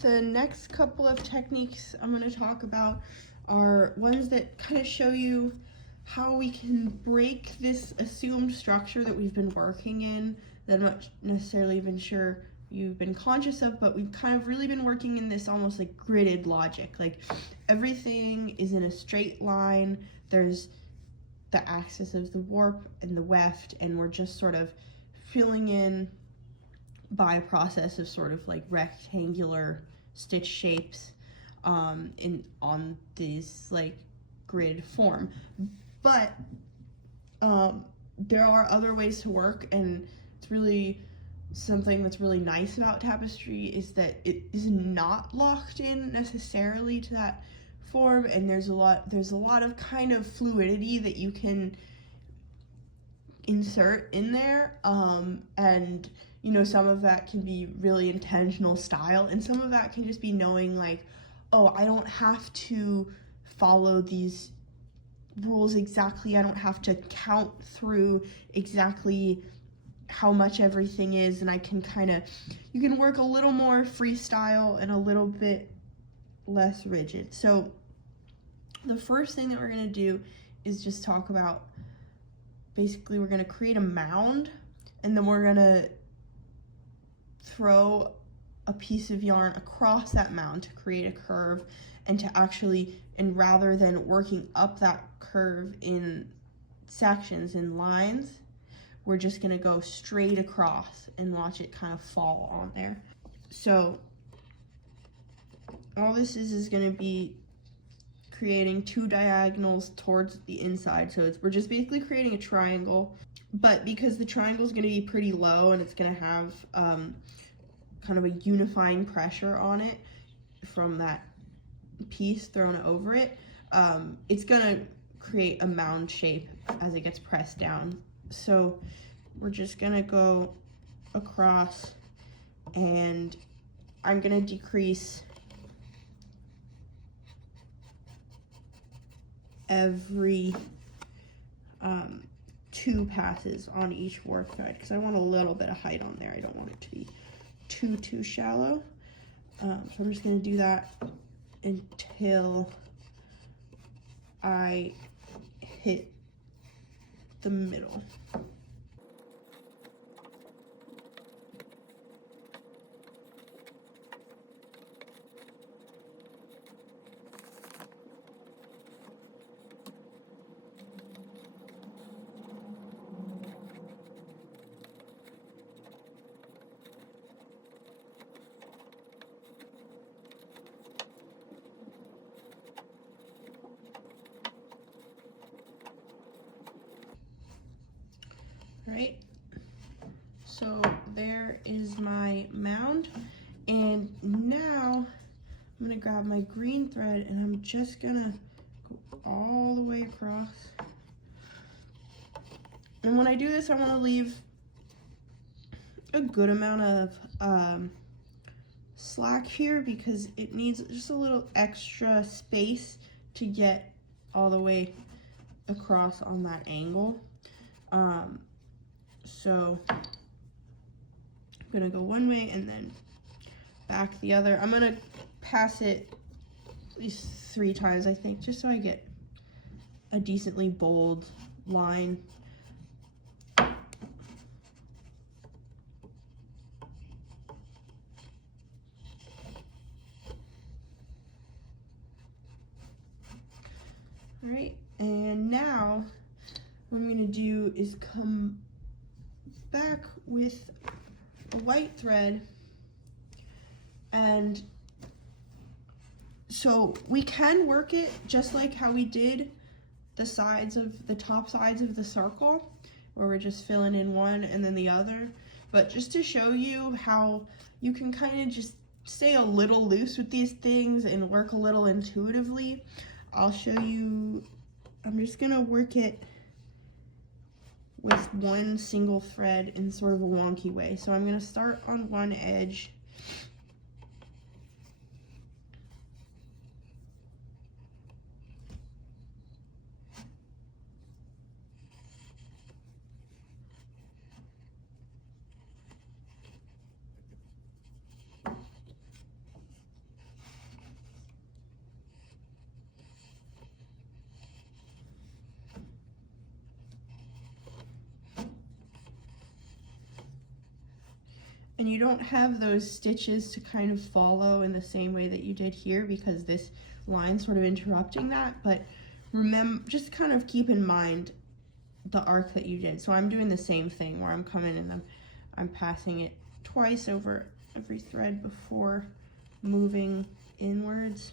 The next couple of techniques I'm going to talk about are ones that kind of show you how we can break this assumed structure that we've been working in, that I'm not necessarily even sure you've been conscious of, but we've kind of really been working in this almost like gridded logic. Like everything is in a straight line, there's the axis of the warp and the weft, and we're just sort of filling in by a process of sort of like rectangular stitch shapes on these like grid form. But there are other ways to work, and it's really something that's really nice about tapestry is that it is not locked in necessarily to that form, and there's a lot of kind of fluidity that you can insert in there, and you know, some of that can be really intentional style, and some of that can just be knowing like, oh, I don't have to follow these rules exactly, I don't have to count through exactly how much everything is, and I can you can work a little more freestyle and a little bit less rigid. So the first thing that we're going to do is just talk about, basically we're going to create a mound, and then we're going to throw a piece of yarn across that mound to create a curve, and rather than working up that curve in sections, in lines, we're just going to go straight across and watch it kind of fall on there. So all this is going to be creating two diagonals towards the inside. So we're just basically creating a triangle, but because the triangle is going to be pretty low and it's going to have kind of a unifying pressure on it from that piece thrown over it, it's going to create a mound shape as it gets pressed down. So we're just going to go across, and I'm going to decrease every 2 passes on each warp thread, because I want a little bit of height on there. I don't want it to be too shallow. So I'm just going to do that until I hit the middle. Right, so there is my mound, and now I'm gonna grab my green thread and I'm just gonna go all the way across. And when I do this, I want to leave a good amount of slack here, because it needs just a little extra space to get all the way across on that angle. So I'm gonna go one way and then back the other. I'm gonna pass it at least 3 times, I think, just so I get a decently bold line. All right, and now what I'm gonna do is come back with a white thread, and so we can work it just like how we did the top sides of the circle, where we're just filling in one and then the other, but just to show you how you can kind of just stay a little loose with these things and work a little intuitively, I'll show you. I'm just gonna work it with one single thread in sort of a wonky way. So I'm going to start on one edge, And you don't have those stitches to kind of follow in the same way that you did here because this line sort of interrupting that, but remember, just kind of keep in mind the arc that you did. So I'm doing the same thing where I'm coming and I'm passing it twice over every thread before moving inwards.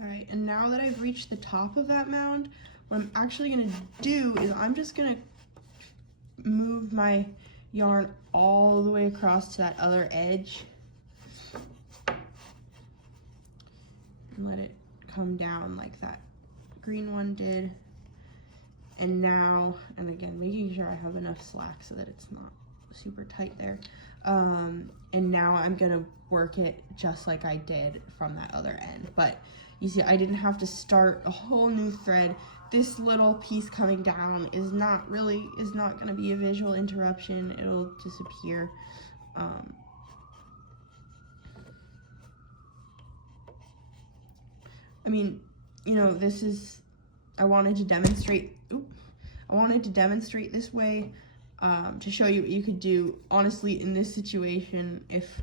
Alright, and now that I've reached the top of that mound, what I'm actually going to do is I'm just going to move my yarn all the way across to that other edge and let it come down like that green one did. And now, and again, making sure I have enough slack so that it's not super tight there. And now I'm going to work it just like I did from that other end. But you see, I didn't have to start a whole new thread. This little piece coming down is not going to be a visual interruption. It'll disappear. I mean, you know, this is, I wanted to demonstrate this way to show you what you could do. Honestly, in this situation, if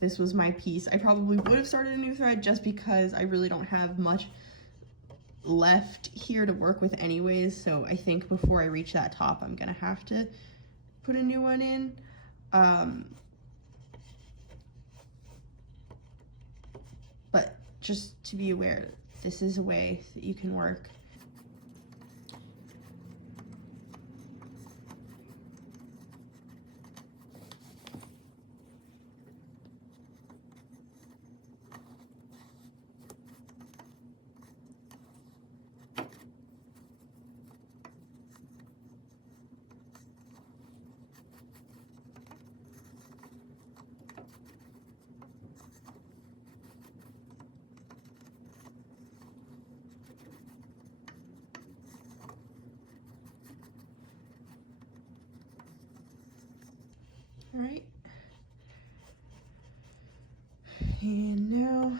this was my piece, I probably would have started a new thread just because I really don't have much left here to work with anyways. So I think before I reach that top, I'm gonna have to put a new one in. But just to be aware, this is a way that you can work. All right, and now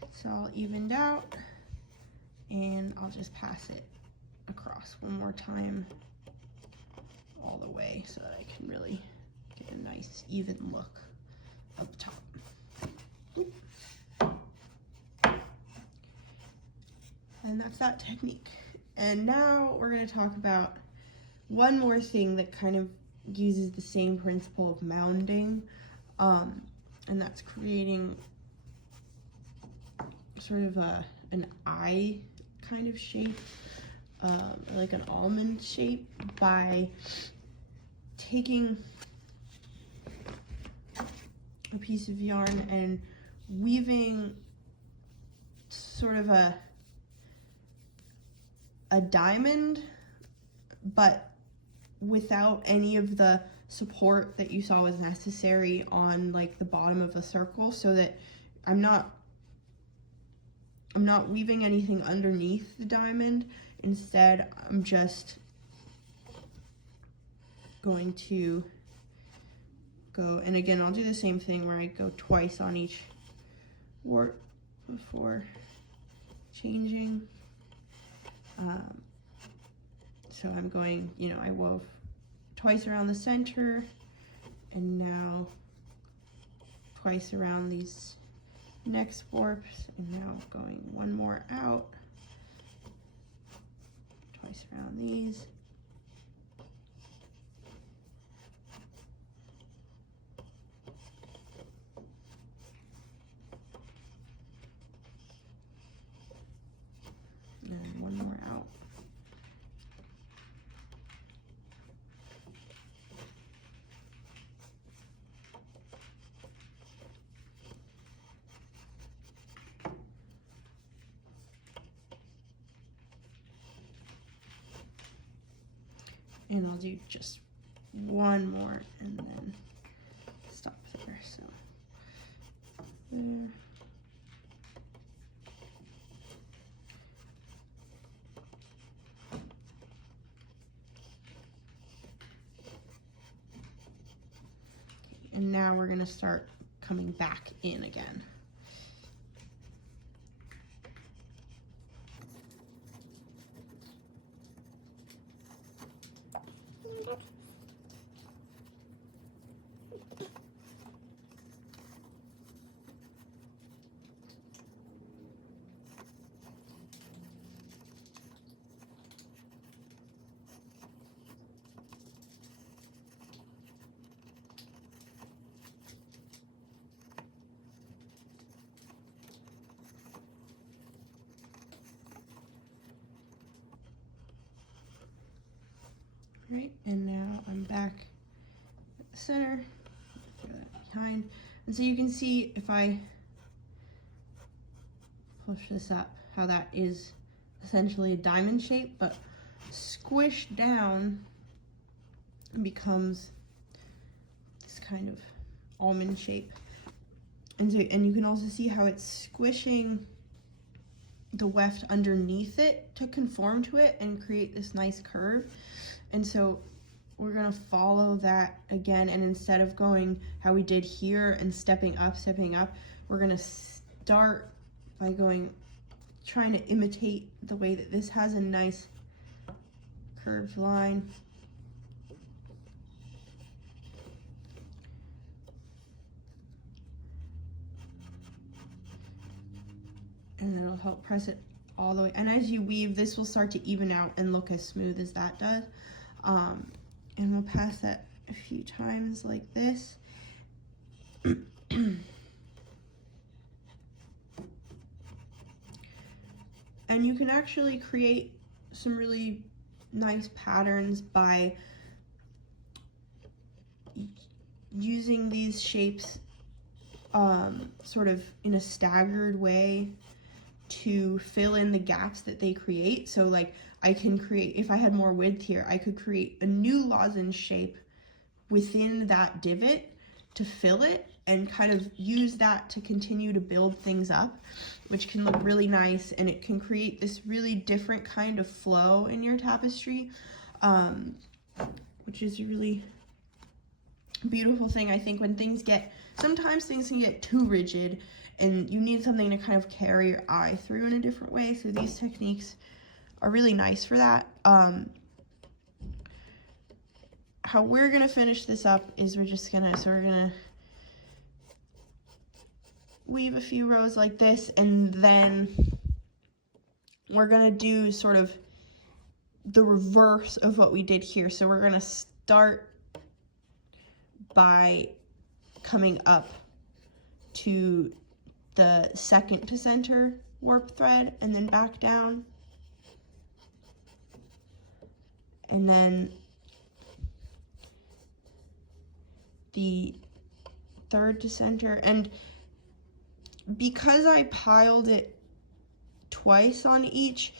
it's all evened out, and I'll just pass it across one more time all the way so that I can really get a nice even look up top. And that's that technique. And now we're going to talk about one more thing that kind of uses the same principle of mounding, and that's creating sort of an eye kind of shape, like an almond shape, by taking a piece of yarn and weaving sort of a diamond, but without any of the support that you saw was necessary on like the bottom of the circle, so that I'm not weaving anything underneath the diamond. Instead, I'm just going to go, and again, I'll do the same thing where I go twice on each warp before changing. So I'm going, you know, I wove twice around the center, and now twice around these next warps, and now going one more out, twice around these. And one more out. And I'll do just one more and then stop there. So there. And now we're going to start coming back in again. Right, and now I'm back at the center, throw that behind. And so you can see if I push this up, how that is essentially a diamond shape, but squished down and becomes this kind of almond shape. And you can also see how it's squishing the weft underneath it to conform to it and create this nice curve. And so we're gonna follow that again, and instead of going how we did here and stepping up, we're gonna start by trying to imitate the way that this has a nice curved line. And it'll help press it all the way. And as you weave, this will start to even out and look as smooth as that does. And we'll pass that a few times like this. And you can actually create some really nice patterns by using these shapes sort of in a staggered way to fill in the gaps that they create. So like I can create, if I had more width here, I could create a new lozenge shape within that divot to fill it and kind of use that to continue to build things up, which can look really nice, and it can create this really different kind of flow in your tapestry, which is a really beautiful thing. I think when sometimes things can get too rigid and you need something to kind of carry your eye through in a different way, so these techniques are really nice for that. How we're gonna finish this up is we're gonna weave a few rows like this, and then we're gonna do sort of the reverse of what we did here. So we're gonna start by coming up to the second to center warp thread and then back down, and then the third to center. And because I piled it twice on each,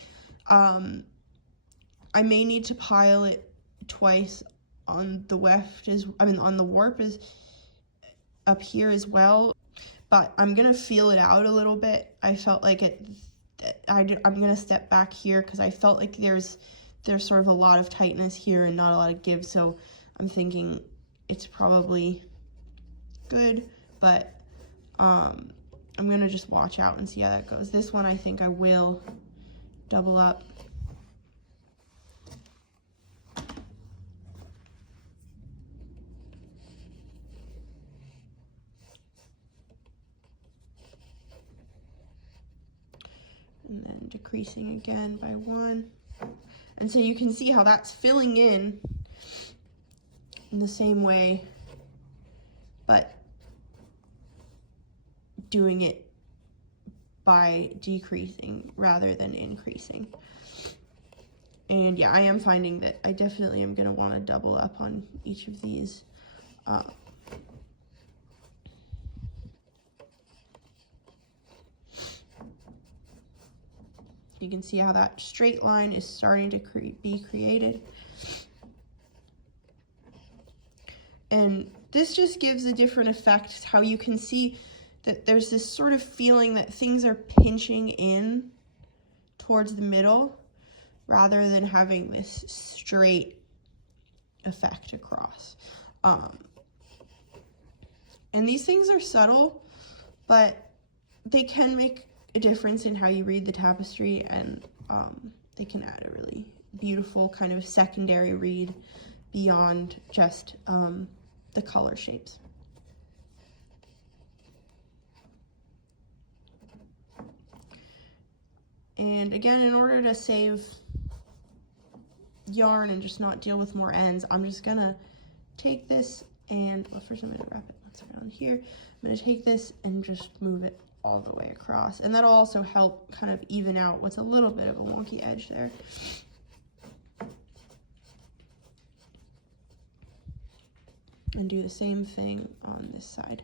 I may need to pile it twice on the weft on the warp is up here as well, but I'm gonna feel it out a little bit. I felt like I'm gonna step back here because I felt like there's sort of a lot of tightness here and not a lot of give, so I'm thinking it's probably good, but I'm gonna just watch out and see how that goes. This one I think I will double up. And then decreasing again by one. And so you can see how that's filling in the same way, but doing it by decreasing rather than increasing. And yeah, I am finding that I definitely am going to want to double up on each of these. You can see how that straight line is starting to be created. And this just gives a different effect, how you can see that there's this sort of feeling that things are pinching in towards the middle rather than having this straight effect across. And these things are subtle, but they can make a difference in how you read the tapestry, and they can add a really beautiful kind of secondary read beyond just the color shapes. And again, in order to save yarn and just not deal with more ends, I'm just gonna take this and, well, first I'm gonna wrap it once around here. I'm gonna take this and just move it all the way across, and that'll also help kind of even out what's a little bit of a wonky edge there. And do the same thing on this side.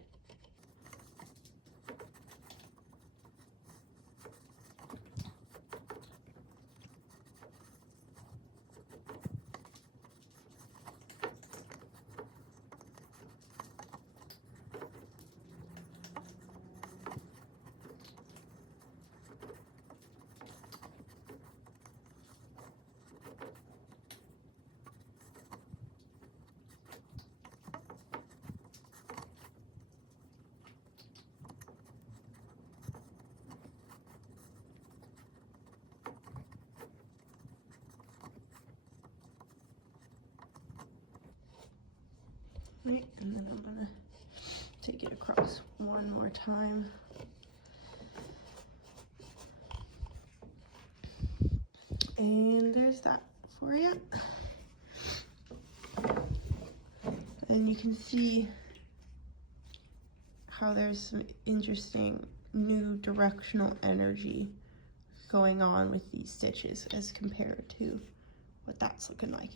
Right, and then I'm gonna take it across one more time. And there's that for you. And you can see how there's some interesting new directional energy going on with these stitches as compared to what that's looking like.